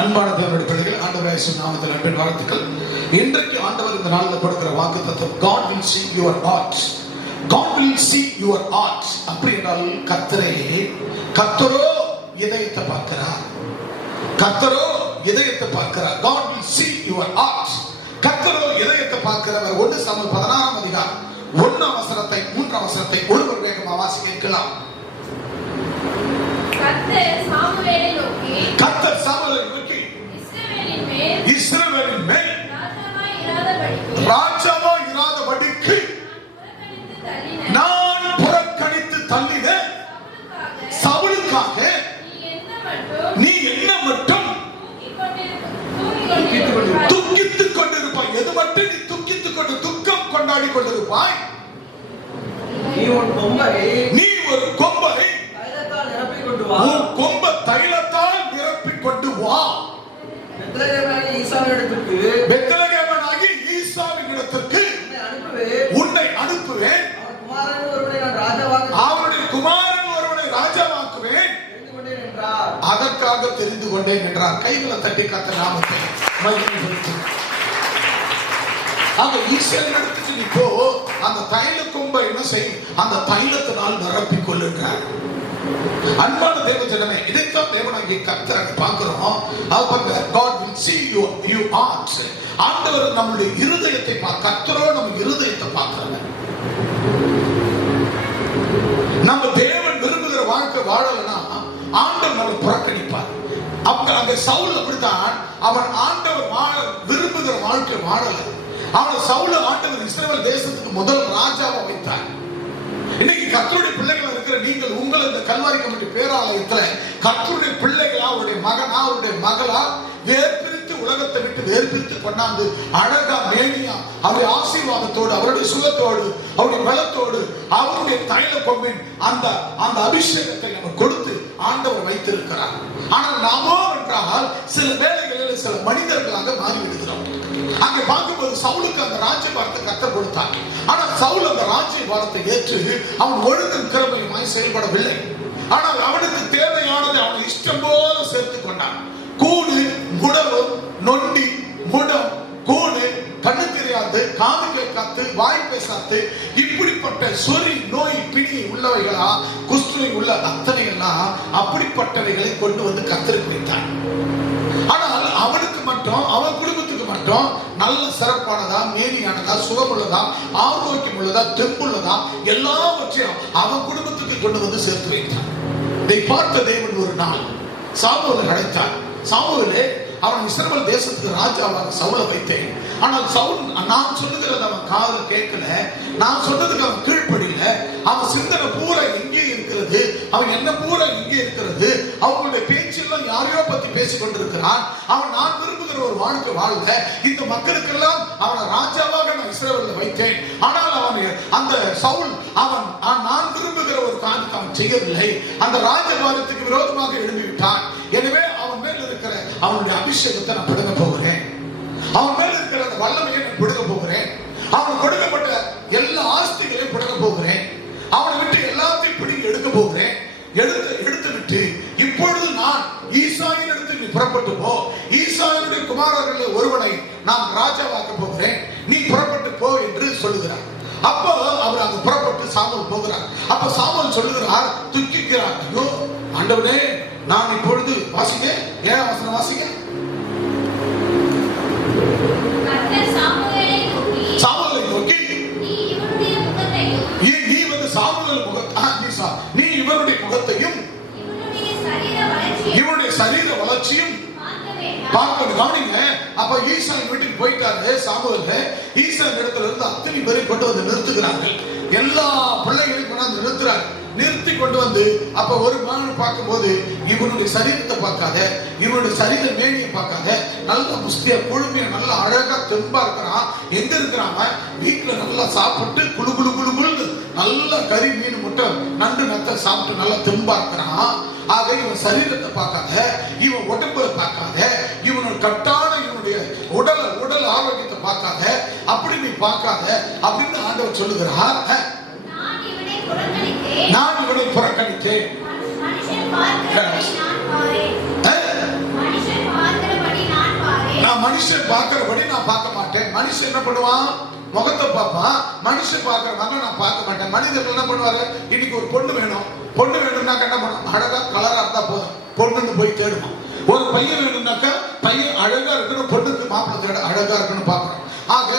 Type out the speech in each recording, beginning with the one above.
அன்பான தேவனுடைய பிள்ளைகள், ஆண்டவராகிய இயேசு நாமத்தில் அன்பின் வாழ்த்துக்கள். இன்றைக்கு ஆண்டவர் இந்த நாளில் கொடுக்கிற வாக்குத்தத்தம், God will see your heart. God will see your heart. அப்படி என்றால் கர்த்தரோ இதயத்தை பார்க்கிறார். கர்த்தரோ இதயத்தை பார்க்கிறார். God will see your heart. கர்த்தரோ இதயத்தை பார்க்கிறவர். 1 சாமுவேல் 16ஆம் அதிகாரம் 1ஆம் வசனத்தை 3ஆம் வசனத்தை ஒருவர் வேகமாக வாசிக்க கேட்கலாம். கர்த்தர் சாமுவேலை நோக்கி இஸ்ரவேலின் மேல் ராஜாவாய் இராதபடிக்கு நான் புறக்கணித்து தள்ளின சவுலுக்காக நீ என்ன மட்டும் துக்கித்துக் கொண்டிருப்பாய். எது மட்டும் நீ துக்கித்துக் கொண்டு துக்கம் கொண்டாடி கொண்டிருப்பாய்? நீ ஒரு கொம்பை உன் கொம்ப தைலத்தால் நிரப்பிக் கொண்டு வா. பெத்லகேமனாகிய ஈசாவின் இடத்திற்கு உன்னை அனுப்புவேன். அவருடைய குமாரன் ஒருவனை ராஜாவாக்குவேன். அதற்காக தெரிந்து கொண்டேன் என்றார். கைகளை தட்டி கர்த்தர் நாமத்தை மகிமைப்படுத்துங்கள். அந்த ஈசாவின் இடத்துக்கு நீ போ, அந்த தைல கொம்பை என்ன செய், அந்த தைலத்தினால் நிரப்பிக் கொள்ளுகிறார். அன்பான தேவ ஜனமே, இதைத்தான் தேவனாகிய கர்த்தரை பார்க்கிறோம். God will see your heart. ஆண்டவர் நம்முடைய இருதயத்தை கர்த்தரோ நம்ம இருதயத்தை பார்க்கிறாங்க. நம்ம தேவன் விரும்புகிற வாழ்க்கை வாழலனா ஆண்டவர் நம்மை புறக்கணிப்பார். அங்க சவுல் அப்படித்தான். அவன் ஆண்டவர் விரும்புகிற வாழ்க்கை வாழல. அவன் சவுல் ஆண்டவர் இஸ்ரவேல் தேசத்துக்கு முதல் ராஜாவை வைத்தார். இன்னைக்கு கர்த்தருடைய பிள்ளைகளா இருக்கிற நீங்கள் உங்கள் இந்த கல்வாரி கமிட்டி பேராலயத்துல கர்த்தருடைய பிள்ளைகளா, அவருடைய மகனா, அவருடைய மகளா வேர்பிரித்து உலகத்தை விட்டு வேர்பிரித்து கொண்டாந்து அழகா மேனியா அவருடைய ஆசீர்வாதத்தோடு, அவருடைய சுகத்தோடு, அவருடைய பலத்தோடு, அவருடைய தைல கொம்பின் அந்த அபிஷேகத்தை நம்ம கொடுத்து ஆண்டவர் வைத்திருக்கிறார். ஆனால் நாமோ என்றால் சில வேளைகளில் சில மனிதர்களாக மாறிவிடுகிறோம். அங்கே பார்க்கும்போது சவுலுக்கு அந்த ராஜ்யபாரத்தை கர்த்தர் கொடுத்தார். ஆனால் சவுல் அந்த ராஜ்யபாரத்தை ஏற்று அவன் ஒழுங்கும் திறமையுமாய் செயல்படவில்லை. ஆனால் அவனுக்கு தேவையானதை அவன் இஷ்டம் போல சேர்த்துக் கொண்டான். கூடு, முடவு, நொண்டி, முடம், கூடு, கண்ணு தெரியாது, காது கேட்காது, வாய் பேசாது, இப்படிப்பட்ட சொறி நோய் பிணி உள்ளவைகளா, குஷ்டு உள்ள அத்தனைகளா, அப்படிப்பட்டவைகளை கொண்டு வந்து கர்த்தருக்கு வைத்தான். ஆனால் அவனுக்கு மட்டும், அவன் குடும்பத்துக்கு மட்டும் நல்ல சிறப்பானதா, மேனியானதா, சுகமுள்ளதா, ஆரோக்கியம் உள்ளதா, தெம்புள்ளதா, எல்லாவற்றையும் அவன் குடும்பத்துக்கு கொண்டு வந்து சேர்த்து வைத்தான். இதை பார்த்த தேவன் ஒரு நாள் சாமுவேலை அழைத்தார். சாமுவேலே, அவன் இஸ்ரவேல் தேசத்துக்கு ராஜாவாக சவுலை வைத்தேன். ஆனால் சவுல் நான் சொல்லுகிறது அவன் காதுல கேட்கல, நான் சொன்னதுக்கு அவன் கீழ்ப்படியில. அவன் சிந்தனை பூரா எங்கே இருக்கிறது, அவன் என்ன பூரா இங்கே இருக்கிறது, அவங்களுடைய பேச்செல்லாம் யாரையோ பத்தி பேசிக் கொண்டிருக்கிறான். அவன் நான் விரும்புகிற ஒரு வாழ்க்கை வாழல. இந்த மக்களுக்கெல்லாம் அவனை ராஜாவாக நான் இஸ்ரவேல்ல வைத்தேன். ஆனால் அவன் அந்த சவுல் அவன் நான் விரும்புகிற ஒரு காரியத்தை அவன் செய்யவில்லை. அந்த ராஜபாரத்துக்கு விரோதமாக எழுப்பிவிட்டான். எனவே அவன் மேல் இருக்கிற அவனுடைய அபிஷேகத்தை நான் பிடுங்க போகிறேன். அவன் மேல் இருக்கிற அந்த வல்லமையை நான் பிடுங்க போகிறேன். அவன் கொடுக்கப்பட்ட எல்லா ஆஸ்திகளையும் பிடுங்க போகிறேன். அவனை விட்டு எல்லாத்தையும் பிடிங்கி எடுக்க போகிறேன். எடுத்து விட்டு இப்பொழுது நான் ஈசாயின் இடத்துக்கு நீ புறப்பட்டு போ. ஈசாயினுடைய குமாரர்களில் ஒருவனை நான் ராஜாவாக்க போகிறேன். நீ புறப்பட்டு போ என்று சொல்லுகிறார். அப்போ அவர் அங்கு புறப்பட்டு சாமுவேல் போகிறார். அப்ப சாமுவேல் சொல்லுகிறார், துக்கிக்கிறார். ஐயோ ஆண்டவனே, நான் இப்பொழுது வாசிங்க, 7ஆம் வசனம் வாசிங்க. சாமுவேலை நோக்கி நீ இவருடைய முகத்தையும் இவருடைய சரீர வளர்ச்சியும் பார்க்கணும். கவனிங்க. அப்ப ஈசான் வீட்டுக்கு போயிட்டாரு சாமுவேல். ஈசான் இடத்துல இருந்து அத்தனை பேரை கொண்டு வந்து நிறுத்துகிறார்கள். எல்லா பிள்ளைகளையும் கொண்டாந்து நிறுத்துறாங்க. நிறுத்தி கொண்டு வந்து அப்ப ஒரு மகன் பார்க்கும் போது இவனுடைய சரீரத்தை பார்க்காத, இவனுடைய சரீர மேனியை பார்க்காத, நல்ல முஸ்தியா கொழுமையா நல்ல அழகா தெம்பா இருக்கிறான். எங்க இருக்கிறாங்க? வீட்டுல நல்லா சாப்பிட்டு குழு குழு குழு குழு நல்ல கறி, மீன், முட்டை, நண்டு நத்தை சாப்பிட்டு நல்லா தெம்பா இருக்கிறான். ஆக இவன் சரீரத்தை பார்க்காத, இவன் உடம்பை பார்க்காத, இவனோட கட்டான இவனுடைய உடல் ஆரோக்கியத்தை பார்க்காத, அப்படி நீ பார்க்காத அப்படின்னு ஆண்டவர் சொல்லுகிறார். நான் இவனை புறக்கணித்தேன். மனுஷன் பார்க்கிற மனுஷன் பார்க்கிறபடி நான் பார்க்க மாட்டேன். மனுஷன் என்ன பண்ணுவான்? முகத்தை பார்ப்பான். மனுஷன் பார்க்கிற மாதிரி நான் பார்க்க மாட்டேன். மனிதர்கள் என்ன பண்ணுவாரு? இன்னைக்கு ஒரு பொண்ணு வேணும், பொண்ணு வேணும்னா என்ன பண்ணும்? அழகா கலரா இருந்தா போதும், பொண்ணுன்னு போய் தேடுவான். ஒரு பையன் வேணும்னாக்கா பையன் அழகா இருக்கணும், பொண்ணுக்கு மாப்பிள்ளை தேட அழகா இருக்கணும் பாக்குறோம். ஆக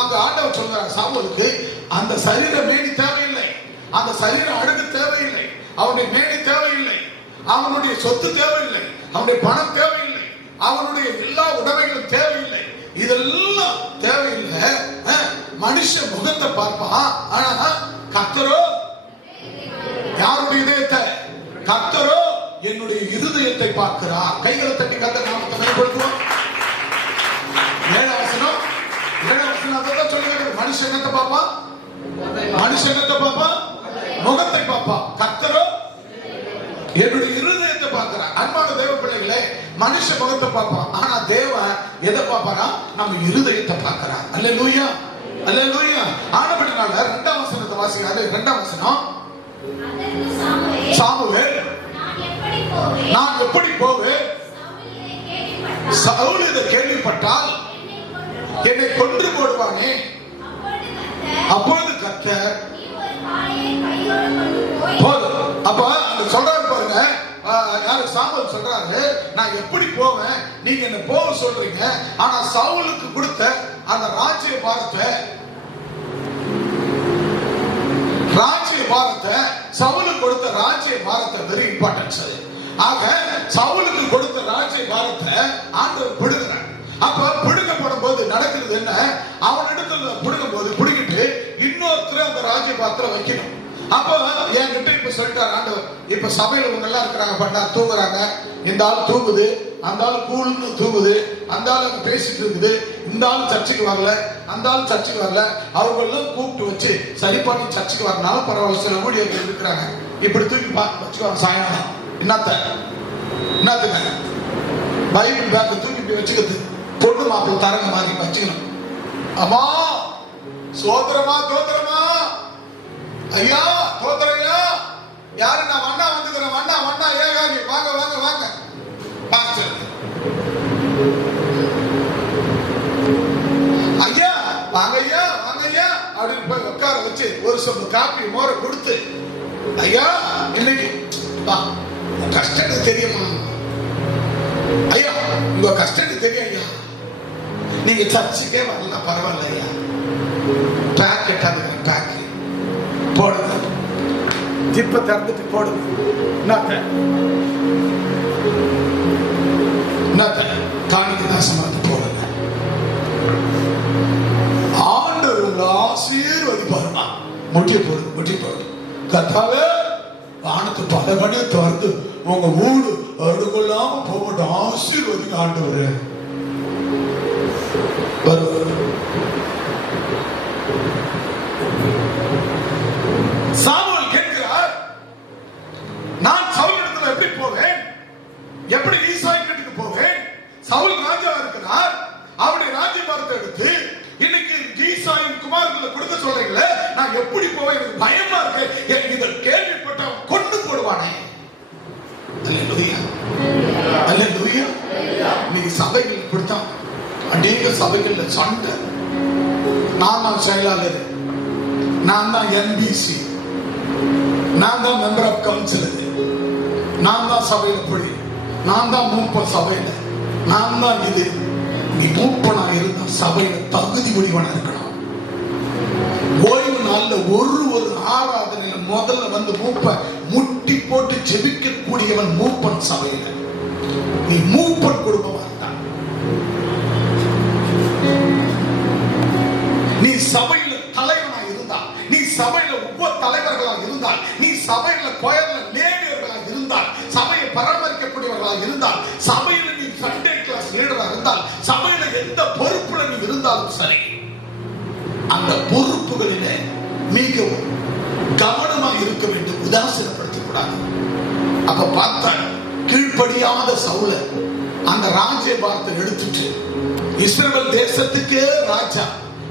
அந்த ஆண்டவர் சொல்றாரு சாமுவேலுக்கு, அந்த சரீர மேனி தேவையில்லை, அந்த சரீர அழகு தேவையில்லை, அவனுடைய மேனி தேவையில்லை, அவனுடைய சொத்து தேவையில்லை, அவனுடைய பணம் தேவையில்லை, அவனுடைய எல்லா உடைமைகளும் தேவையில்லை, இதெல்லாம் தேவையில்லை. மனுஷன் முகத்தை பார்ப்பான். ஆனா கர்த்தரோ யாருடைய இதயத்தை? கர்த்தரோ என்னுடைய இருதயத்தை பார்க்கிறார். கைகளை தட்டி கர்த்தர் நாமத்தை மேம்படுத்துவோம். 7ஆம் வசனம் அதான் சொல்லுங்க. மனுஷன் என்னத்தை பார்ப்பான்? மனுஷன் என்னத்தை பார்ப்பான்? முகத்தை பார்ப்பான். கர்த்தரோ என்னுடைய இருதயத்தை பார்க்கிறார். அன்பான தேவ பிள்ளைகளே, மனுஷ முகத்தை பார்ப்பான், ஆனா தேவன் எதை பார்ப்பாரா? நம்ம இருதயத்தை பார்க்கிறார். அல்லேலூயா, அல்லேலூயா. ஆனபடினால 2ஆம் வசனத்தை வாசிக்கிறாரு. 2ஆம் வசனம், சாமுவேல் நான் எப்படி போவேன்? சவுல் இதை கேள்விப்பட்டால் என்னை கொன்று போடுவானே. அப்பொழுது கர்த்தர் போதும். அப்ப அங்க சொல்றாரு பாருங்க, யாரு? சாமுவேல் சொல்றாரு, நான் எப்படி போவேன்? நீங்க என்ன போக சொல்றீங்க, ஆனா சவுலுக்கு கொடுத்த அந்த ராஜ்ய பாரத்தை சவுலுக்கு கொடுத்த ராஜ்ய பாரத்தை வெரி இம்பார்ட்டன்ஸ் அது. ஆக சவுலுக்கு கொடுத்த ராஜ்ய பாரத்தை ஆண்டவர் பிடுங்குறார். அப்ப பிடுங்கப்படும் போது நடக்கிறது என்ன? அவன் இடத்துல பிடுங்கும் போது பிடிக்கிட்டு இன்னொருத்தர் அந்த ராஜ்ய பாரத்தை வைக்கணும். அப்ப என்கிட்ட இப்ப சொல்லிட்டார் ஆண்டவர், இப்ப சபையில இவங்க எல்லாம் இருக்கிறாங்க, பண்ணா தூங்குறாங்க, இந்த ஆள் தூங்குது, அந்த ஆள் கூழ்னு தூங்குது, அந்த ஆள் அங்க பேசிட்டு இருக்குது, இந்த ஆள் சர்ச்சுக்கு வரல, அந்த ஆள் சர்ச்சுக்கு வரல, அவங்க எல்லாம் கூப்பிட்டு வச்சு சரி பண்ணி சர்ச்சுக்கு வரனால பரவாயில்ல. சில ஊழியர்கள் இருக்கிறாங்க, இப்படி தூக்கி வச்சுக்குவாங்க. சாயங்காலம் என்னத்துங்க பைபிள் பேக்கை தூக்கி போய் வச்சுக்கிறது, பொண்ணு மாப்பிள்ளை தரங்க மாதிரி வச்சுக்கணும். அம்மா சோதரமா தோத்திரமா, ஐயா தோத்திரையா, யாரு? நான் வண்ணா வந்துக்கிறேன், வண்ணா வண்ணா ஏகாகி, வாங்க வாங்க வாங்க பாஸ்டர். ஐயா வாங்க ஐயா, வாங்க ஐயா அப்படின்னு போய் உட்கார வச்சு ஒரு சொம்பு காப்பி மோரை கொடுத்து, ஐயா இன்னைக்கு கஷ்டம் எனக்கு தெரியுமா? ஐயா உங்க கஷ்டம் எனக்கு தெரியும் ஐயா, நீங்க சர்ச்சுக்கே வரல பரவாயில்ல ஐயா, பேக்கெட் அது பேக் போடுங்க, திப்ப திறந்துட்டு போடுங்க, காணிக்கு தாசமாத்து போடுங்க. ஆண்டவர் உங்களை ஆசீர்வதிப்பாருமா. முட்டிய போடுது, முட்டிய போடுது. கர்த்தாவே வானத்து பல மணியை திறந்து உங்க வீடு அடுக்கொள்ளாம போகட்டு, ஆசீர்வதிங்க ஆண்டவரே. வருவார். சாமுவேல் கேட்கிறார், நான் சவுல் இடத்துல எப்படி போவேன்? எப்படி ஈசாய் வீட்டுக்கு போவேன்? சவுல் ராஜா இருக்கிறார், அவருடைய ராஜ்யபாரத்தை எடுத்து இன்னைக்கு ஈசாயின் குமாரர்களை கொடுக்க சொல்றீங்களே, நான் எப்படி போவேன்? எனக்கு பயமா இருக்கு. இதை கேள்விப்பட்ட கொண்டு போடுவானே. அல்லேலூயா, அல்லேலூயா. நீங்க சபைகள் இப்படித்தான், அநேக சபைகள்ல சண்டை. நான் தான் செயலாளர், நான் தான் என்பிசி, நான் தான் மெம்பர் ஆஃப் கவுன்சில், நான் தான் சபையில பொழி, நான் தான் மூப்பன் சபையில, நான் தான் இது. நீ மூப்பனா இருந்தா சபையில தகுதி உடையவனா இருக்கணும். ஓய்வு நாள்ல ஒரு ஆராதனையில முதல்ல வந்து மூப்ப முட்டி போட்டு ஜெபிக்க கூடியவன் மூப்பன் சபையில. நீ மூப்பன் குடும்பமா இருந்தா, நீ சபையில தலைவனா இருந்தா, நீ சபையில உப தலைவர்களா இருந்தால், நீ சபையில கொயர்ல லேவியர்களா இருந்தால், சபையை பராமரிக்கக்கூடியவர்களா இருந்தால், சபையில நீ சண்டே கிளாஸ் லீடரா இருந்தால், சபையில எந்த பொறுப்புல நீ இருந்தாலும் சரி, அந்த பொறுப்புகளிலே மிகவும் கவனமா இருக்க வேண்டும், உதாசீனப்படுத்த கூடாது. அப்ப பார்த்தா கீழ்ப்படியாத சவுல அந்த ராஜ்ய பாரத்தை எடுத்துட்டு இஸ்ரவேல் தேசத்துக்கே ராஜா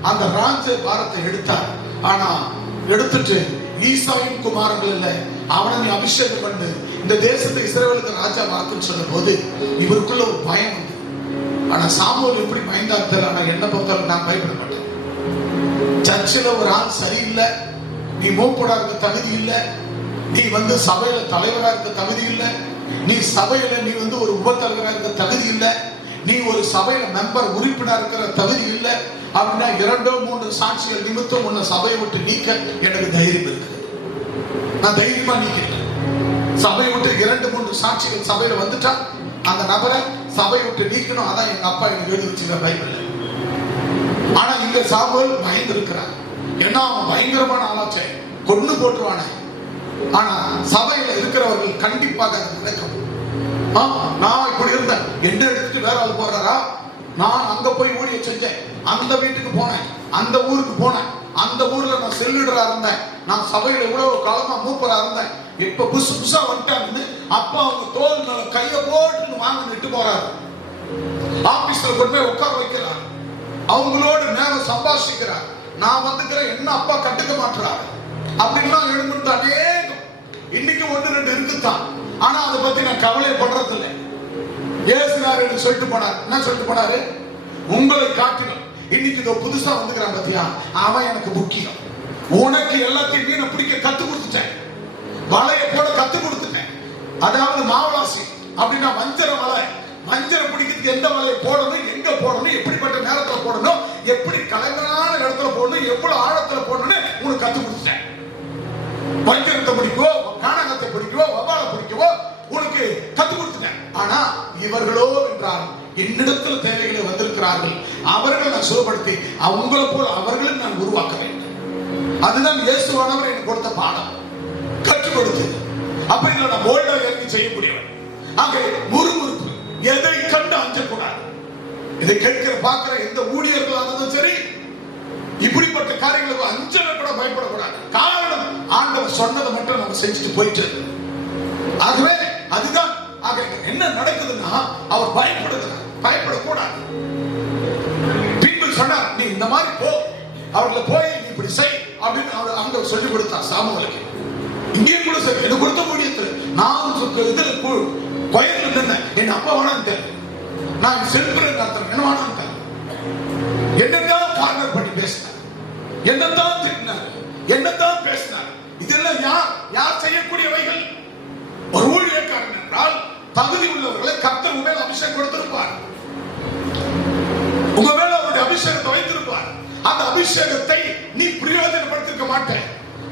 அந்த ராஜ்ய பாரத்தை எடுத்தார். ஆனா எடுத்துட்டு ஈசாயின் குமாரர்கள் இல்ல, அவனை நீ அபிஷேகம் பண்ணு, இந்த தேசத்தை இஸ்ரவேலுக்கு ராஜா வாக்குன்னு சொன்ன போது இவருக்குள்ள ஒரு பயம் வந்து, ஆனா சாமுவேல் எப்படி பயந்தார் தெரியல. ஆனா என்ன பொறுத்தவரைக்கும் நான் பயப்பட மாட்டேன். சர்ச்சில் ஒரு ஆள் சரியில்லை, நீ மூப்படா இருக்க தகுதி இல்லை, நீ சபையில தலைவரா இருக்க தகுதி இல்லை, நீ சபையில நீ ஒரு உபத்தலைவரா இருக்க தகுதி இல்லை, நீ ஒரு சபையில மெம்பர் உறுப்பினர் இருக்கிற தகுதி இல்லை அப்படின்னா 2-3 சாட்சிகள் நிமித்தம் உன்னை சபையை விட்டு நீக்க எனக்கு தைரியம் இருக்கு. நான் தைரியமா நீக்கிறேன். சபையை விட்டு 2-3 சாட்சிகள் சபையில வந்துட்டா அந்த நபரை சபையை விட்டு நீக்கணும். அதான் எங்க அப்பா எனக்கு எழுதி வச்சுக்க பைபிள்ல. ஆனா இங்க சாமுவேல் பயந்து இருக்கிறான். ஏன்னா அவன் பயங்கரமான ஆளாச்சே, கொண்டு போட்டுருவானே. ஆனா சபையில இருக்கிறவர்கள் கண்டிப்பாக அது நடக்கும். நான் இப்படி இருந்தேன், என்ன எடுத்துட்டு வேற ஆள் போறாரா, நான் அங்க போய் ஊழிய செஞ்சேன், அந்த வீட்டுக்கு போனேன், அந்த ஊருக்கு போனேன், அந்த ஊர்ல நான் செல்லிடரா இருந்தேன், நான் சபையில இவ்வளவு காலமா மூப்பரா இருந்தேன், இப்ப புதுசா வந்துட்டாங்க. அப்ப அவங்க தோல் மேல கைய போட்டு வாங்கிட்டு போறாரு. ஆபீஸ்ல கொண்டு போய் உட்கார வைக்கிறார், அவங்களோட நேரம் சம்பாஷிக்கிறார். நான் வந்துக்கிறேன், என்ன அப்பா கட்டுக்க மாட்டாரு அப்படின்லாம் எழுந்து அநேகம் இன்னைக்கு 1-2 இருக்குதான். ஆனா அதை பத்தி நான் கவலைப்படுறது இல்லை. ஏசுனாரு சொல்லிட்டு போனார். என்ன சொல்லிட்டு போனாரு? உங்களை காட்டிலும் இன்னைக்கு இதோ புதுசா வந்துக்கிறான் பத்தியா, அவன் எனக்கு முக்கியம். உனக்கு எல்லாத்தையும் மீனை பிடிக்க கத்து கொடுத்துட்டேன், வலைய போட கத்து கொடுத்துட்டேன். அதாவது மாவலாசி அப்படின்னா வஞ்சர வலை, வஞ்சரை பிடிக்கிறதுக்கு எந்த வலையை போடணும், எங்க போடணும், எப்படிப்பட்ட நேரத்துல போடணும், எப்படி கலைஞரான இடத்துல போடணும், எவ்வளவு ஆழத்துல போடணும்னு உனக்கு கத்து கொடுத்துட்டேன். வஞ்சரத்தை பிடிக்கவோ, காணகத்தை பிடிக்கவோ, வவாலை பிடிக்கவோ உனக்கு கத்து கொடுத்துட்டேன். ஆனா இவர்களோ என்றால் என்னிடத்தில் தேவைகளை வந்திருக்கிறார்கள், அவர்களை நான் சுகப்படுத்தி அவங்களை போல் அவர்களும் நான் உருவாக்க வேண்டும். அதுதான் இயேசுவானவர் எனக்கு கொடுத்த பாடம், கற்றுக் கொடுத்து. அப்படி நான் போல்டா இறங்கி செய்யக்கூடியவன். ஆக முறுமுறுப்பு, எதை கண்டு அஞ்சக்கூடாது. இதை கேட்கிற பார்க்கிற எந்த ஊழியர்களாக சரி, இப்படிப்பட்ட காரியங்களுக்கு அஞ்சல கூட பயப்படக்கூடாது. காரணம், ஆண்டவர் சொன்னதை மட்டும் நம்ம செஞ்சுட்டு போயிட்டு. ஆகவே அதுதான் என்ன நடக்குதுன்னா, அவர் பயப்படுகிறார், பயப்படக்கூடாது. பின்பு சொன்னார், நீ இந்த மாதிரி போ, அவர்களை போய் நீ இப்படி செய் அப்படின்னு அவர் அங்க சொல்லி கொடுத்தார் சாமுவேலுக்கு. இங்கேயும் கூட சரி, எனக்கு கொடுத்த முடியத்துல நான் இதுல கோயில்ல இருந்தேன், என் அப்பா வேணான்னு தெரியல, நான் செல்புறேன் அர்த்தம் என்ன வேணான்னு தெரியல. என்னதான் கார்னர் பண்ணி பேசினார், என்னதான் திட்டினார், என்னதான் பேசினார். இதெல்லாம் யார் செய்யக்கூடியவைகள்? ஒரு ஊழியக்காரன் என்றால் தகுதி உள்ளவர்களை கர்த்தர் மேல் அபிஷேகம் கொடுத்திருப்பார், உங்க மேல அவருடைய அபிஷேகத்தை வைத்திருப்பார். அந்த அபிஷேகத்தை நீ பிரயோஜனப்படுத்திருக்க மாட்டேன்,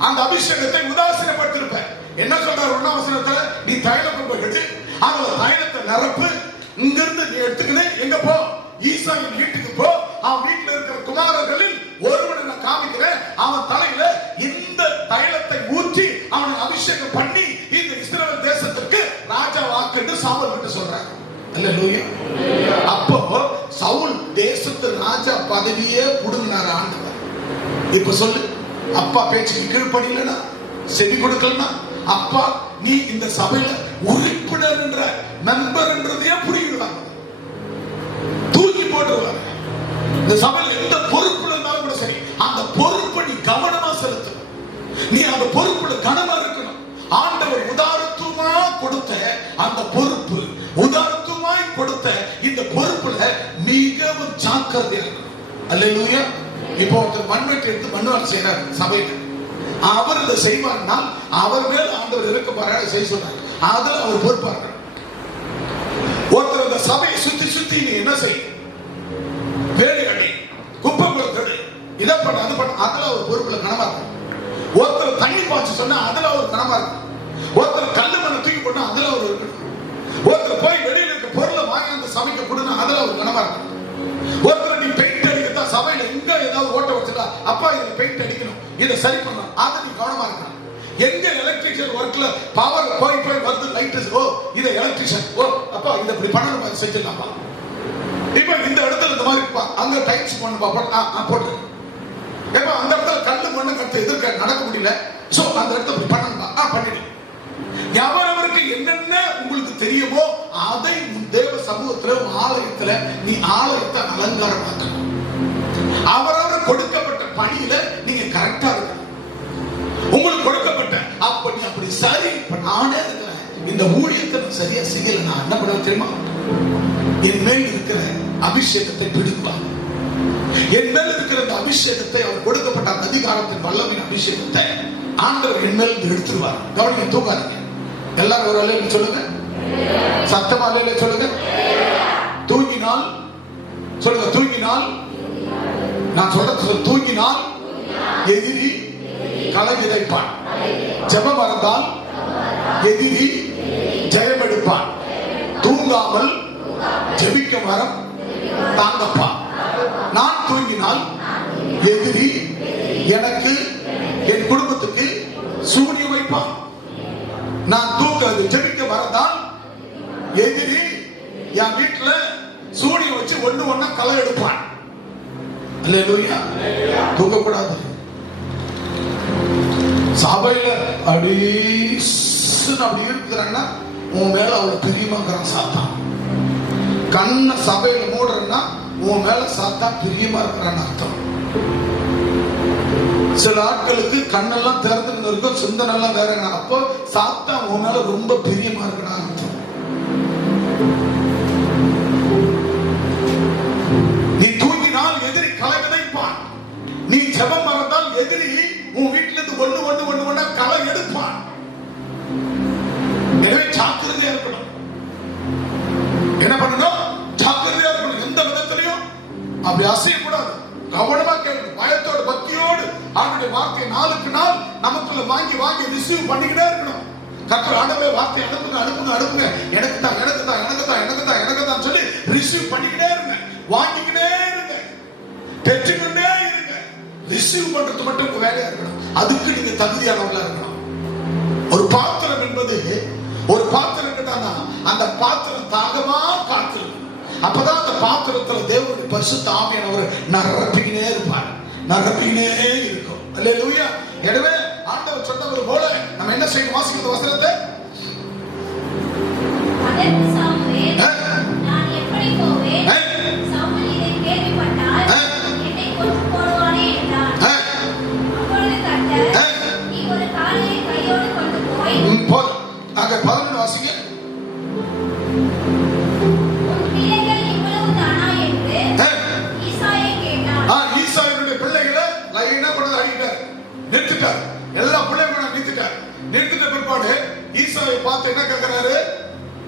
அந்த அபிஷேகத்தை உதாசீனப்படுத்திருப்ப. என்ன சொல்றாரு 1ஆம் வசனத்துல? நீ தைலம் கொண்டு போயிட்டு அந்த தைலத்தை நிரப்பு, இங்கிருந்து நீ எடுத்துக்கிட்டு எங்க போ, ஈசாயின் வீட்டுக்கு போ, அவன் வீட்டுல இருக்கிற குமாரர்களில் ஒருவனை நான் காமிக்கிறேன், அவன் தலையில இந்த தைலத்தை ஊற்றி அவனை அபிஷேகம் பண்ணி இந்த இஸ்ரவேல் தேசத்திற்கு ராஜா வாக்கு என்று சாமுவேல் கிட்ட சொல்றாங்க. அல்லேலூயா. அப்போ சவுல் தேசத்து ராஜா பதவியே புடுங்கினார் ஆண்டவர். இப்ப சொல்லு, அப்பா பேச்சுக்கு கீழ்ப்படியலனா, செவி கொடுக்கலனா, அப்பா நீ இந்த சபையில உறுப்பினர் என்ற மெம்பர் என்றதையே புரியுறாங்க, தூக்கி போட்டுருவாங்க. இந்த சபையில எந்த பொறுப்புல இருந்தாலும் கூட சரி, அந்த பொறுப்பை நீ கவனமா செலுத்தணும், நீ அந்த பொறுப்புல கனமா இருக்கணும். ஆண்டவர் உதாரத்துவமா கொடுத்த அந்த பொறுப்பு, உதாரத்துவமாய் கொடுத்த இந்த பொறுப்புல மிகவும் ஜாக்கிரதையா இருக்கணும். அல்லேலூயா. இப்போ ஒருத்தர் மண்வெட்டி எடுத்து மண்வாள் செய்யறாரு சபையில, அவர் இதை செய்வார்னா அவர் மேல் ஆண்டவர் இருக்க போறாரு செய்ய சொல்றாரு, அதுல அவர் பொறுப்பா இருக்கணும். ஒருத்தர் இந்த சபையை சுத்தி சுத்தி நீ என்ன செய்யும், வேலை அடி, குப்பை கொடுக்கடு, இதை பண்ண அது பண்ண, அதுல ஒரு பொறுப்புல கனமா இருக்கும். ஒருத்தர் தண்ணி பாய்ச்சி சொன்னா அதுல ஒரு கனமா இருக்கும். ஒருத்தர் கல்லு மண்ணை தூக்கி போட்டா அதுல ஒரு இருக்கணும். ஒருத்தர் போய் வெளியில இருக்க பொருளை வாங்கி அந்த சபைக்கு கொடுனா அதுல ஒரு கனமா இருக்கும். ஒருத்தர் நீ பெயிண்ட் அடிக்கிறதா சபையில இங்க ஏதாவது ஓட்ட வச்சுட்டா, அப்பா இதுல பெயிண்ட் அடிக்கணும், இதை சரி பண்ணணும், அதை நீ கவனமா இருக்கணும். எங்க எலக்ட்ரிஷியன் ஒர்க்ல பவர் போய் வருது, லைட் ஓ இதை எலக்ட்ரிஷியன் ஓ அப்பா இதை இப்படி பண்ணணும், அதை செஞ்சிடலாம்ப்பா. இப்ப இந்த இடத்துல இந்த மாதிரி அங்க டைல்ஸ் பண்ணுப்பா போட்டு, ஏப்பா அந்த இடத்துல கல்லு மண்ணு கட்டு எதிர்க்க நடக்க முடியல, சோ அந்த இடத்துல இப்படி பண்ணணும்பா பண்ணிடு. எவரவருக்கு என்னென்ன உங்களுக்கு தெரியுமோ அதை தேவ சமூகத்துல ஆலயத்துல நீ ஆலயத்தை அலங்காரமாக்கணும். அவரவர் கொடுக்கப்பட்ட பணியில நீங்க கரெக்டா இருக்கணும். உங்களுக்கு கொடுக்கப்பட்ட அப்படி அப்படி சரி, இப்ப நானே இருக்கிறேன், இந்த ஊழியத்தை நான் சரியா செய்யல, நான் என்ன பண்ண தெரியுமா, என் மேல் இருக்கிற அபிஷேகத்தை பிடிப்பார். என் மேல் இருக்கிற அந்த அபிஷேகத்தை, அவர் கொடுக்கப்பட்ட அந்த அதிகாரத்தின் வல்லமையின் அபிஷேகத்தை ஆண்டவர் என் மேல் எடுத்துருவார். கவனிங்க, தூங்காதீங்க. எல்லாரும் ஒரு அலையில சொல்லுங்க, சத்தமா அலையில சொல்லுங்க. தூங்கினால் சொல்லுங்க, தூங்கினால், நான் சொல்றது தூங்கினால் எதிரி களை விதைப்பான். ஜெபம் மறந்தால் எதிரி ஜெயம் எடுப்பான். தூங்காமல் ஜெபிக்க மரம் தாங்கப்பா. நான் தூங்கினால் எதிரி எனக்கு, என் குடும்பத்துக்கு சூனியம் வைப்பான். நான் தூங்கிறது ஜெபிக்க மறந்தால் எதிரி என் வீட்டுல சூனியம் வச்சு ஒண்ணா களை எடுப்பான். அல்லேலூயா. தூங்கக்கூடாது. சபையில அப்படி இருக்கிறாங்கன்னா உன் மேல அவ்வளவு பிரியமாங்கிறான் சாத்தான். கண்ண சபையில மூடுறன்னா உன் மேல சாத்தான் பிரியமா இருக்கிறான்னு அர்த்தம். சில ஆட்களுக்கு கண்ணெல்லாம் திறந்து இருக்கும், சிந்தனை எல்லாம் வேற. அப்போ சாத்தான் உன் மேல ரொம்ப பிரியமா இருக்கிறான் அர்த்தம். நீ தூங்கினால் எதிரி களை விதைப்பான். நீ ஜெபம் மறந்தால் எதிரி உன் வீட்டுல இருந்து ஒண்ணு களை எடுப்பான். எனவே ஜாக்கிரதையா இருக்கணும். என்ன பண்ணணும்? ஜாக்கிரதையா இருக்கணும். எந்த விதத்திலையும் அப்படி அசையக்கூடாது. கவனமா கேட்கணும். பயத்தோடு பக்தியோடு ஆண்டுடைய வார்த்தையை நாளுக்கு நாள் நமக்குள்ள வாங்கி ரிசீவ் பண்ணிக்கிட்டே இருக்கணும். கர்த்தர் ஆண்டவரே வார்த்தை அனுப்புங்க, எனக்கு தான் சொல்லி ரிசீவ் பண்ணிக்கிட்டே இருங்க. வாங்கிக்கிட்டே இருங்க, பெற்றுக்கிட்டே இருங்க. ரிசீவ் பண்றது மட்டும் உங்க வேலையா இருக்கணும். அதுக்கு நீங்க தகுதியானவங்களா இருக்கணும். ஒரு பாத்திரம் என்பது, ஒரு பாத்திரம் கேட்டானா அந்த பாத்திரம் தாகமா காத்திருக்கும். அப்பதான் அந்த பாத்திரத்துல தேவனுடைய பரிசுத்த ஆவியானவர் நிரப்பிக்கினே இருப்பார், நிரப்பிக்கினே இருக்கும். அல்லேலூயா. எனவே ஆண்டவர் சொன்னது போல நம்ம என்ன செய்யணும்? வாசிக்கிற வசனத்தை அதற்கு சாமுவேல், நான் எப்படி போவேன்? சவுல் இதை கேள்விப்பட்டால் என்னை கொன்று போடுவானே என்றான். அப்பொழுது கர்த்தர், நீ ஒரு காளையை கையோடு கொண்டு போய் போதும். அங்க 11 வாசிங்க. உன் பிள்ளைகள் இவ்வளவு தானா என்று ஈசாயை கேட்டான். ஈசாயினுடைய பிள்ளைகளை லைனா கொண்டு அடிக்கிறார், நிறுத்திட்டார். எல்லா பிள்ளைகளும் நிறுத்திட்டார். நிறுத்திட்ட பிற்பாடு ஈசாயை பார்த்து என்ன கேட்கிறாரு?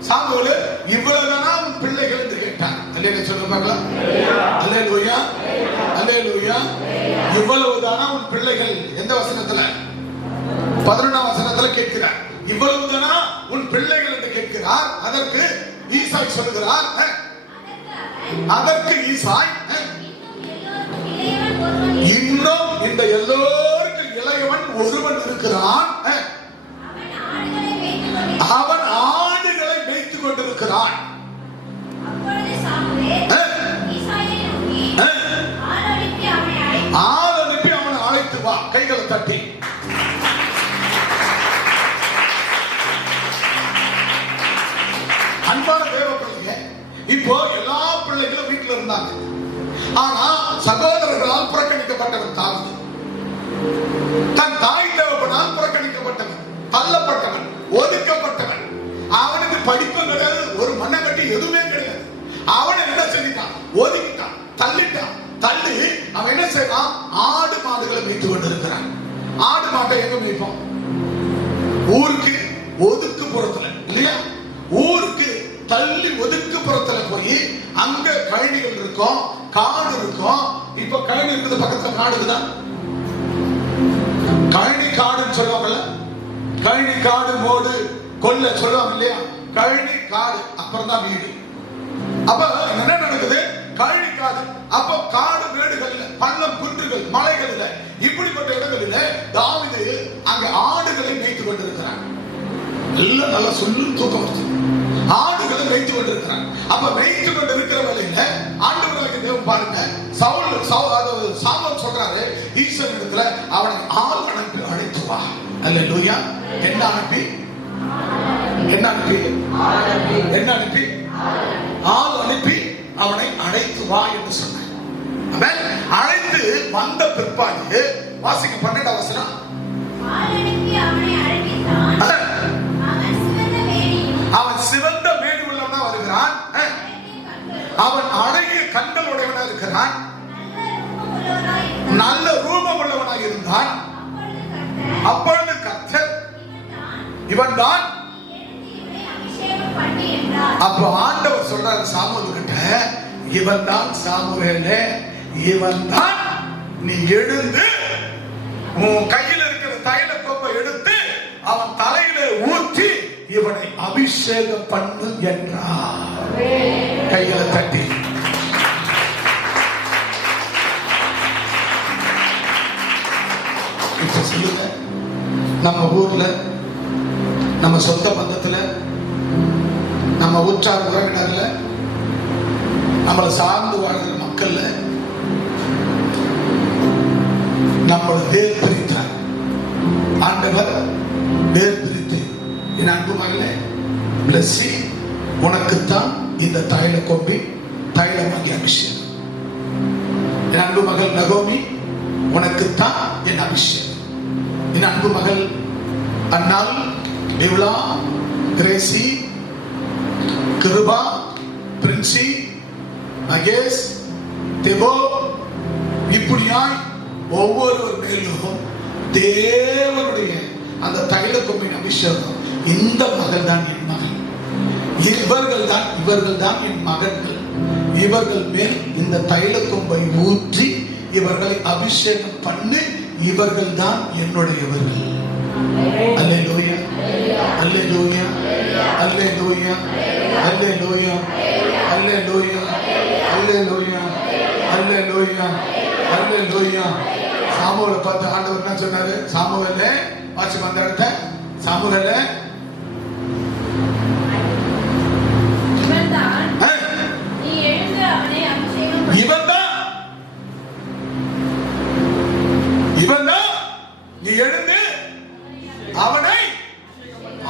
சாமுவேல், இவ்வளவுதானா உன் பிள்ளைகள் என்று கேட்டான். அல்லேலூயா சொல்லுங்க பார்க்கலாம். அல்லேலூயா, அல்லேலூயா. இவ்வளவுதானா உன் பிள்ளைகள்? எந்த வசனத்துல? 11ஆம் வசனத்துல கேட்கிறார். இவ்வளவுதானா உன் பிள்ளைகள் என்று கேட்கிறார். அதற்கு ஈசாய் சொல்கிறார், அதற்கு ஈசாய், இன்னும் இந்த எல்லோருக்கும் இளையவன் ஒருவன் இருக்கிறான், அவன் ஆடுகளை மேய்த்துக் கொண்டிருக்கிறான். ஆள் அனுப்பி அவனை அழைத்து வா. கைகளை தட்டி அன்பான தேவ பிள்ளைங்க, இப்போ எல்லா பிள்ளைகளும் வீட்டுல இருந்தாங்க. ஆனா சகோதரர்களால் புறக்கணிக்கப்பட்டவன் தாவீது. தன் தாய் தேவப்பனால் புறக்கணிக்கப்பட்டவன், தள்ளப்பட்டவன், ஒதுக்கப்பட்டவன். அவனுக்கு படிப்பும் கிடையாது, ஒரு மண்ணங்கட்டி எதுவுமே கிடையாது. அவனை என்ன செஞ்சிட்டான்? ஒதுக்கிட்டான், தள்ளிட்டான். தள்ளி அவன் என்ன செய்வான்? ஆடு மாடுகளை மேய்த்து கொண்டிருக்கிறான். ஆடு மாட்டை எங்க மேய்ப்போம்? ஊருக்கு ஒதுக்கு புறத்துல இல்லையா? ஊருக்கு தள்ளி ஒதுக்கு புறத்துல போய் அங்க கழனிகள் இருக்கும், காடு இருக்கும். இப்ப கழனி இருக்குது, பக்கத்துல காடுதான். கழனி காடுன்னு சொல்லுவாங்கல்ல, கழனி காடு மோடு கொல்ல சொல்லுவாங்க இல்லையா? கழனி காடு அப்புறம் தான் வீடு. அப்ப என்ன நடக்குது? கழனி காடு. அப்ப காடு மேடுகள்ல, பள்ளம் குன்றுகள், மலைகள்ல, இப்படிப்பட்ட இடங்களில தாவீது அங்க ஆடுகளை மேய்த்துக் கொண்டிருக்கிறான். எல்லாம் நல்லா சொல்லும் தூக்கம் வருது. ஆடுகளை மேய்த்து கொண்டிருக்கிறான். அப்ப மேய்த்து கொண்டு இருக்கிற வேலையில ஆண்டவராகிய தேவன் பாருங்க, சாமுவேல் சொல்றாரு ஈசன் இடத்துல, அவனை ஆள் அனுப்பி அழைத்து வா. அல்லேலூயா. என்ன அனுப்பி? என்ன அனுப்பி? என்ன அனுப்பி? ஆள் அனுப்பி அவனை அழைத்து வா என்று சொன்னார். அழைத்து வந்த பிற்பாடு வாசிக்க 12ஆம் வசனம். அவன் சிவந்த மேனி உள்ளவனா வருகிறான். அவன் அழகிய கண்கள் உடையவனா இருக்கிறான், நல்ல ரூபம் உள்ளவனாக இருந்தான். அப்பொழுது கர்த்தர் இவன் தான். அப்ப ஆண்டவர் சொல்றாரு சாமுவேல் கிட்ட, இவன் தான் சாமுவேலே, இவன் தான். நீ எழுந்து உன் கையில் இருக்கிற தைல கோப்பை எடுத்து அவன் தலையில ஊற்றி இவனை அபிஷேகம் பண்ணு என்றார். கையில தட்டி இப்ப சொல்லுங்க, நம்ம ஊர்ல, நம்ம சொந்த பந்தத்துல, நம்ம உற்றார் உறவினர்ல, நம்மளை சார்ந்து வாழ்கிற மக்கள்ல நம்மளை வேர் பிரித்தார் ஆண்டவர். வேர் பிரித்து, என் அன்பு மகளே, பிளஸ்ஸி, உனக்குத்தான் இந்த தைல கொம்பி தைலமாகி அபிஷேகம். என் அன்பு மகள் நகோமி, உனக்குத்தான் என் அபிஷேகம். என் அன்பு மகள் அன்னாள், டிவ்லா, கிரேசி, கிருபா, பிரின்சி, மகேஷ், தெபோ, இப்படியாய் ஒவ்வொருவர் மேலும் தேவனுடைய அந்த தைல கொம்பின் அபிஷேகம். இந்த மகள் தான் என் மகன், இவர்கள் தான் என் மகன்கள். இவர்கள் மேல் இந்த தைல கொம்பை ஊற்றி இவர்களை அபிஷேகம் பண்ணி, இவர்கள் தான் என்னுடையவர்கள். அல்லேலூயா, அல்லேலூயா, அல்லேலூயா, அல்லேலூயா, அல்லேலூயா, அல்லேலூயா, அல்லேலூயா, அல்லேலூயா. சாமுவேலை பார்த்து ஆண்டவர் என்ன சொன்னாரு? சாமுவேலே, வாசி வந்த இடத்த, சாமுவேலே, இவன் தான் நீ எழுந்து அவனை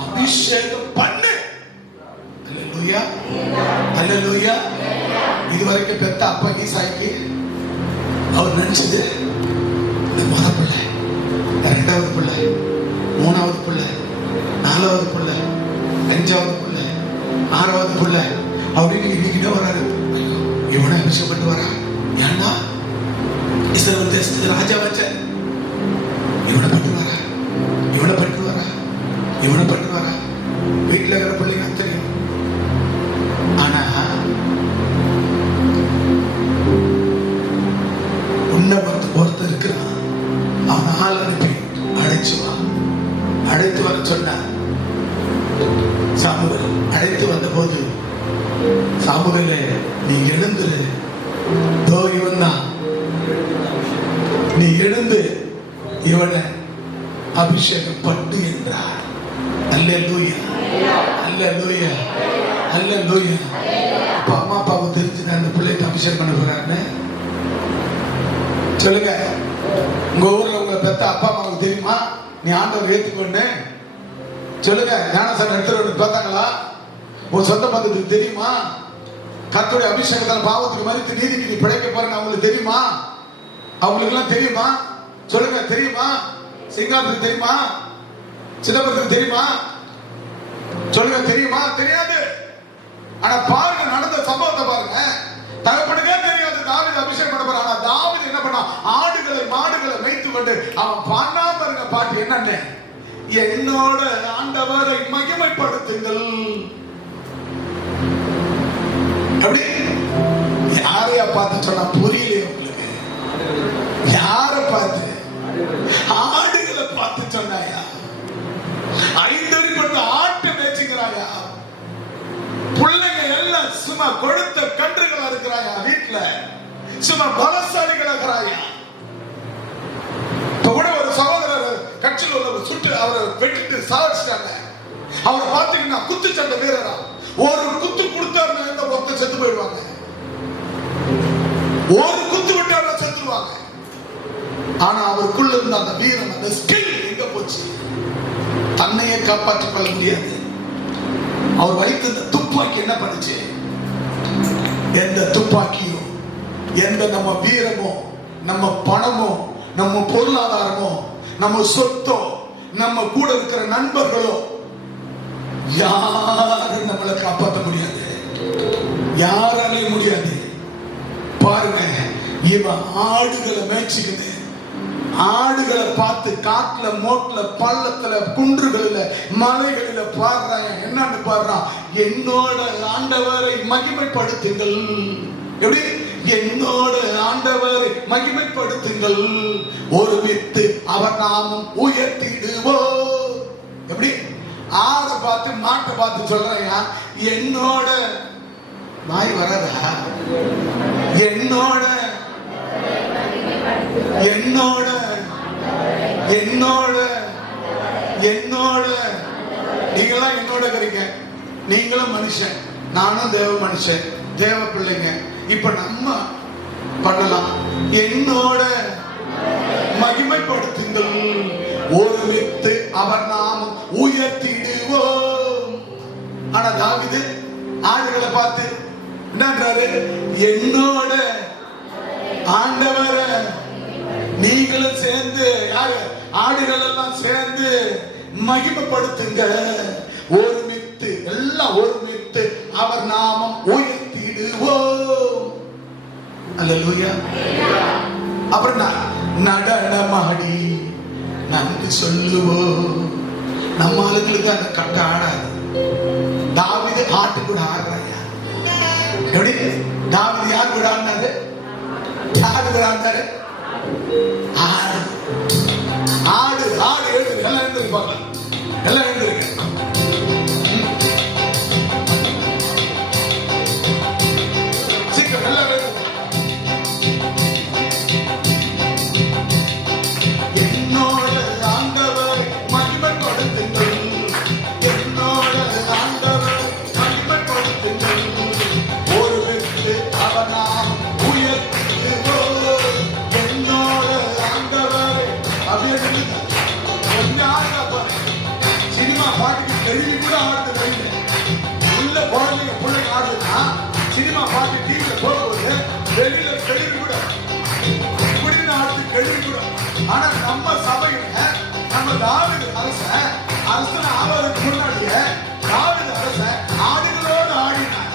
அபிஷேகம் பண்ணு. அல்லேலூயா, அல்லேலூயா. இதுவரைக்கும் பெத்த அப்பா ஈசாய்க்கு அவர் நினைச்சது, முதல் பிள்ளை, இரண்டாவது பிள்ளை, மூணாவது பிள்ளை, நாலாவது பிள்ளை, அஞ்சாவது பிள்ளை, ஆறாவது பிள்ளை அப்படின்னு இன்னைக்கு வராரு. இவனை அபிஷேகப்பட்டு வரா. ஏன்னா இஸ்ரவேல் தேசத்துக்கு ராஜா வச்ச, இவனை பட்டு வரா, இவனை பட்டு வரா, இவனை பட்டு வரா. வீட்டில் இருக்கிற பிள்ளைங்க தெரியும். ஆனா உன்னை ஒருத்தர் இருக்கிறான், அவன் ஆள் அனுப்பி அழைத்து வர சொன்ன சாமுவேல். அழைத்து வந்த போது, சாமுவேலே, நீ எழுந்துரு, தோ இவன் தான், நீ எழுந்து இவனை அபிஷேகம் பண்ணு என்றார். அல்லேலூயா, அல்லேலூயா, அல்லேலூயா. அப்ப அம்மா அப்பாவுக்கு தெரிஞ்சு அந்த பிள்ளைக்கு அபிஷேகம் பண்ண போறாருன்னு சொல்லுங்க. உங்க ஊர்ல உங்களை பெத்த அப்பா அம்மாவுக்கு தெரியுமா நீ ஆண்டவர் ஏத்துக்கொண்டு? சொல்லுங்க. ஞானசாமி எடுத்து பார்த்தாங்களா? உன் சொந்த பந்தத்துக்கு தெரியுமா? கர்த்தருடைய அபிஷேகத்தால் பாவத்துக்கு மறித்து நீதிக்கு நீ பிழைக்க போறேன்னு அவங்களுக்கு தெரியுமா? அவங்களுக்கு எல்லாம் தெரியுமா? சொல்லுங்க. தெரியுமா? சிங்காரத்துக்கு தெரியுமா? சிதம்பரத்துக்கு தெரியுமா? சொல்லுங்க. தெரியுமா? தெரியாது. ஆனா பாருங்க, நடந்த சம்பவத்தை பாருங்க. தகப்பனுக்கே தெரியாது தாவீது அபிஷேகம் பண்ண போறான். ஆனா தாவீது என்ன பண்ணா? ஆடுகளை மாடுகளை வைத்து கொண்டு அவன் பண்ணா பாருங்க பாட்டு என்னன்னு, என்னோட ஆண்டவரை மகிமைப்படுத்துங்கள். அப்படி யாரையா பார்த்து சொன்னா புரியலையே உங்களுக்கு? யார பார்த்து? ஆடுகளை பார்த்து சொன்னாயா? 5 கொண்டு ஆட்டு மேய்ச்சிக்கிறாயா? பிள்ளைங்க எல்லாம் சும்மா கொழுத்த கன்றுகளா இருக்கிறாயா? வீட்டுல சும்மா பலசாலிகளா இருக்கிறாயா? இப்ப கூட ஒரு சகோதரர் கட்சியில் உள்ள சுட்டு அவரை வெட்டிட்டு சாவடிச்சிட்டாங்க. அவரை பார்த்தீங்கன்னா குத்துச்சண்டை வீரரா. ஒரு குத்து கொடுத்தாருன்னு இந்த ஒருத்தர் செத்து போயிடுவாங்க. ஒரு குத்து விட்டாருன்னா செத்துருவாங்க. ஆனா அவருக்குள்ள இருந்த அந்த வீரம், அந்த ஸ்கில் எங்க போச்சு? தன்னையே காப்பாற்றிக் கொள்ள முடியாது. அவர் வைத்த இந்த துப்பாக்கி என்ன பண்ணுச்சு? எந்த துப்பாக்கியும், எந்த நம்ம வீரமோ, நம்ம பணமோ, நம்ம பொருளாதாரமோ, நம்ம சொத்தோ, நம்ம கூட இருக்கிற நண்பர்களோ யாரும் நம்மளை காப்பாற்ற முடியாது. யாராலையும் முடியாது. இவன் ஆடுகளை மேய்ச்சிக்கிட்டு ஆடுகளை பார்த்து காட்டுல மோட்ல பள்ளத்துல குன்றுகளில மலைகளில பாடுறான். என்னன்னு பாடுறான்? என்னோட ஆண்டவரை மகிமைப்படுத்துங்கள். எப்படி? என்னோட ஆண்டவரை மகிமைப்படுத்துங்கள், ஒருமித்து அவர் நாமம் உயர்த்திடுவோம். எப்படி? ஆட பார்த்து மாட்டை பார்த்து சொல்றேன், என்னோட வாய் வரதா? என்னோட என்னோட என்னோட என்னோட நீங்களாம் என்னோட இருக்கீங்க. நீங்களும் மனுஷன், நானும் தேவ மனுஷன், தேவ பிள்ளைங்க. இப்ப நம்ம பண்ணலாம், என்னோட மகிமைப்படுத்துங்கள், ஒருமித்து அவர் நாமம் உயர்த்திடுவோம். ஆனா தாவீது ஆடுகளை பார்த்து என்னன்றாரு? என்னோட ஆண்டவரை நீங்களும் சேர்ந்து, யாரு? ஆடுகள் எல்லாம் சேர்ந்து மகிமைப்படுத்துங்க, ஒருமித்து, எல்லாம் ஒருமித்து அவர் நாமம் உயர்த்திடுவோம். அல்லேலூயா. அப்புறம் நடனமாடி நன்றி சொல்லுவோம். நம்ம ஆளுங்களுக்கு அந்த கட்ட ஆடாது. தாவீது ஆட்டு கூட ஆடுறாங்க. எப்படி? தாவீது யார் கூட ஆடினாரு? யாரு கூட ஆடினாரு? ஆடு ஆடு ஆடு. எழுது, எல்லாம் எழுந்திருப்பாங்க, எல்லாம் எழுந்திருக்க. சீக்கிரம் எல்லாம் எழுது. என்னோட ஆண்டவர் மகிமைப்படுத்துங்கள், என்னோட ஆண்டவர் மகிமைப்படுத்துங்கள், ஒருமித்து அவர் நாமம் உயர்த்திடுவோம். என்னோட ஆண்டவர் அப்படியே சினிமா பாட்டுக்கு கேள்வி கூட ஆடுது. உள்ள குழந்தைங்க பிள்ளைங்க ஆடுதுன்னா சினிமா பாட்டு டிவியில போகும்போது வெளியில கேள்வி கூட இப்படின்னு ஆடுது, கேள்வி கூட. ஆனா நம்ம சபையில நம்ம தாவீது அரசன் ஆவதற்கு முன்னாடியே தாவீது அரசன் ஆடுகளோடு ஆடினார்.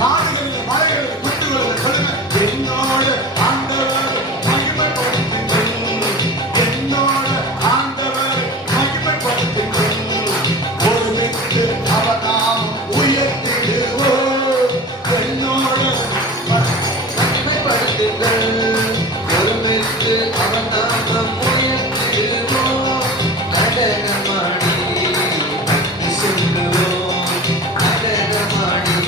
காடுகளில் மலைகளில் குட்டுகளில் சொல்லுங்க, என்னோட ஆண்டவர் மகிமைப்படுத்துங்கள், என்னோட ஆண்டவர் மகிமைப்படுத்துங்கள், ஒருமித்து அவர் நாமம் உயர்த்திடுவோம். என்னோட மகிமைப்படுத்துங்கள், ஒருமித்து அவர் நாமம் உயர்த்திடுவோம். நடனமாடி நன்றி சொல்லுவோம், நடனமாடி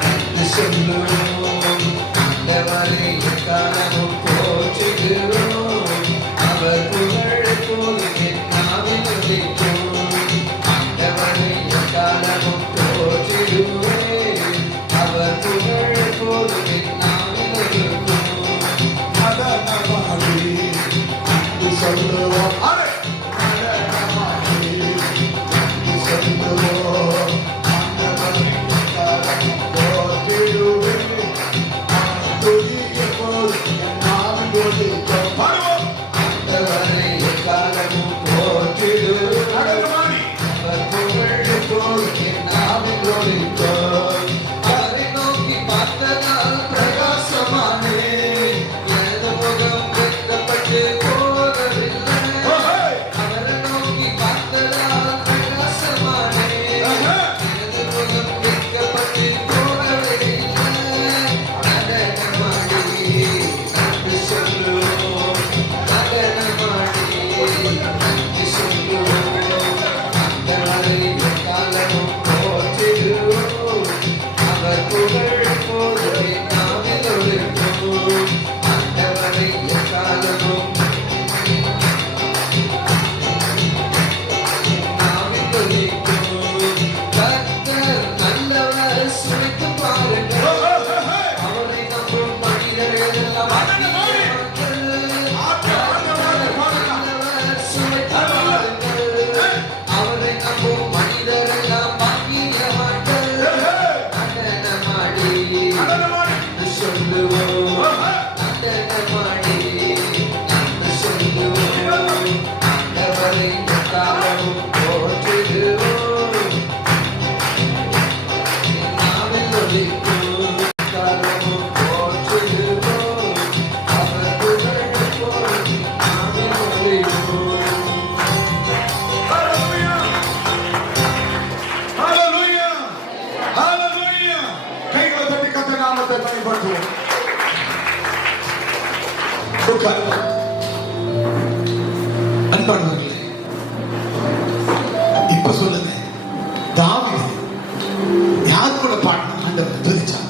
நன்றி சொல்லுவோம். ஆண்டவரை எக்காலமும் போற்றிடுவோம், அவர் புகழ் எப்போதும் நாவில் ஒலிக்கும். ஆண்டவரை எக்காலமும் போற்றிடுவேன், அவர் புகழ் எப்போதும் நாவில் ஒலிக்கும். நடனமாடி நன்றி சொல்லுவோம். நடனமாடி நன்றி சொல்லுவோம். ஆண்டவரை எக்காலமும் போற்றிடுவேன், துதி எப்போதும் என் நாவில் ஒலிக்கும். பாடுவோம். ஆண்டவரை எக்காலமும் போற்றிடுவேன், நடனமாடி அவர் புகழ் எப்போதும் நாவில் ஒலிக்கும். அவரை நோக்கி பார்த்ததால் பிரகாசமானேன், எனது முகம் வெட்கப்பட்டு போகவில்லை. அவரை நோக்கி பார்த்ததால் பிரகாசமானேன், எனது முகம் வெட்கப்பட்டு போகவில்லை. நடனமாடி நன்றி சொல்லுவோம், நடனமாடி நன்றி சொல்லுவோம். ஆண்டவரை எக்காலமும் போற்றிடுவோம், அவர் புகழ் எப்போதும் நாவில் ஒலிக்கும். ஆண்டவரை எக்காலமும் நாவில் ஒலிக்கும். கர்த்தர் நல்லவர், சுவைத்து பாருங்கள். அவரை நம்பும் மனிதர்கள் எல்லாம் பாக்கியவான்கள். நல்லவர், சுவைத்து பாருங்கள். அவரை நம்பும் மனிதர்கள் எல்லாம் பாக்கியவான்கள். நடனமாடி நன்றி சொல்லுவோம், நடனமாடி நன்றி சொல்லுவோம். ஆண்டவரை எக்காலமும் போற்றிடுவோம், நாவில் ஒலிக்கும். எக்காலமும் போற்றிடுவோம், உட்காருவோம். உட்காருவோம். அன்பானவர்களே, இப்ப சொல்லுங்க, தாவீது யார் கூட பாடின? ஆண்டவர் பிரிச்சார்.